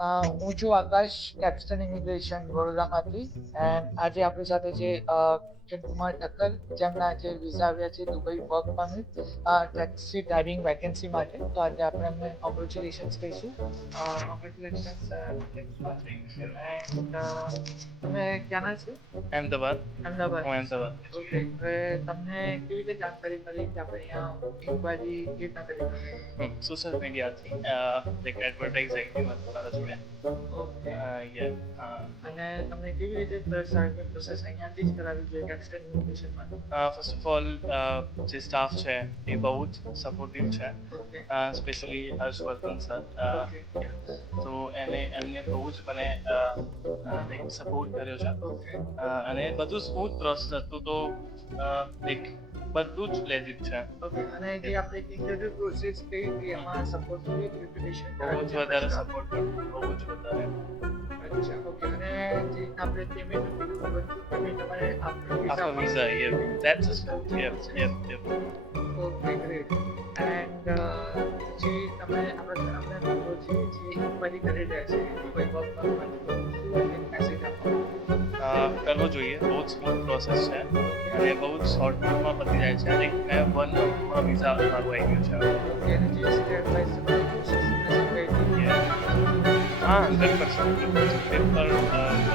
હું છું આકાશ, કેપ્સ્ટન immigration વડોદરામાંથી. And આજે આપણી સાથે છે કિરણકુમાર ઠક્કર, જેમના જે વિઝા આવ્યા છે Dubai work permit taxi driving vacancy માટે. તો આજે આપણે એમને કોંગ્રેચ્યુલેશન્સ કહીશું. કોંગ્રેચ્યુલેશન્સ. એન્ડ તમે ક્યાંના છો? અમદાવાદ. અમદાવાદ. હું અમદાવાદ. ઓકે, હવે તમને કેવી રીતે જાણકારી મળી કે આપણે અહીંયા ઇન્ક્વાયરી કેવી રીતના કરી? સોશિયલ મીડિયાથી લાઈક એડવર્ટાઇઝ આવી મારા જોડે. ઓકે. અને અને તમને કેવી રીતે પ્રોસેસ અહીંયાથી જ કરાવી જોઈએ કેપ્સ્ટન ઇમિગ્રેશનમાં? ફર્સ્ટ ઓફ ઓલ જે સ્ટાફ છે એ બહુ જ સપોર્ટિવ છે, ઓકે. Specially Harshvardhan sir. તો એમને બહુ જ મને લાઈક સપોર્ટ કર્યો છે. ઓકે. અને બધું સ્મૂથ પ્રોસેસ હતું, તો લાઈક બધું જ લેજિટ છે. ઓકે. અને જે આપણે ઇન્ટરવ્યુ પ્રોસેસ થઈ હતી એમાં સપોર્ટ જોઈએ રિપ્યુટેશન બહુ જ વધારે સપોર્ટ કર્યો, બહુ જ વધારે. અચ્છા, ઓકે. અને જે આપણે પેમેન્ટ બધું પેમેન્ટ તમારે After visa, yeah, that's just yep. Okay, great. And જે તમે આપણે લોકો જે ઇન્ક્વાયરી કરી રહ્યા છે કોઈ વર્ક પરમિટ, તો શું મેસેજ આપો? કરવો જોઈએ, બહુ જ સ્મૂથ પ્રોસેસ છે અને બહુ જ શોર્ટમાં પતી જાય છે. લાઈક મેં 1 મંથમાં વિઝા મારું આવી ગયું છે. ઓકે. અને જે સ્ટેપ બાય સ્ટેપ પ્રોસેસ સમજાવી હતી. હા, 100%. પેપર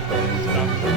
બધું જ કામ છે.